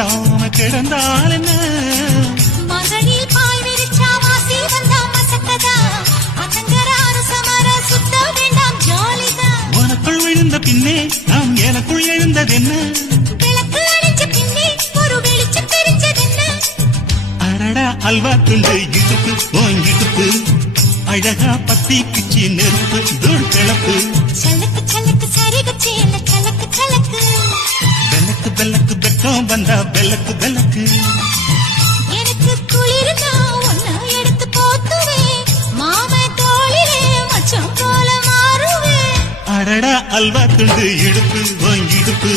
கட்டாம கிடந்தால் என்ன மகளில் பாய் விரிச்சா வாசி வந்தா மசக்கதா அத்தங்கராறு சமர சுத்த வேண்டாம் ஜாலிதான் உனக்குள் விழுந்த பின்னே நாம் எனக்குள் எழுந்ததென்ன விளக்கு அடிச்ச பின்னே ஒரு வெளிச்சம் தெரிஞ்சதென்ன அடடா அல்வா துண்டு இடுப்பு ஓங்கிடுப்பு அழகா பத்தி பிச்சி நெருப்பு தூள் கிளப்பு சலக்கு சலக்கு சரிகச்சி இல்ல சலக்கு சலக்கு வெள்ளக்கு வெள்ளக்கு வெட்கம் வந்தா வெள்ளக்கு வெள்ளக்கு எனக்கு குளிர்னா ஒன்ன எடுத்து போத்துவேன் மாமே தோளிலே மச்சம் போல மாறுவேன் அடடா அல்வா துண்டு இடுப்பு ஓங்கிடுப்பு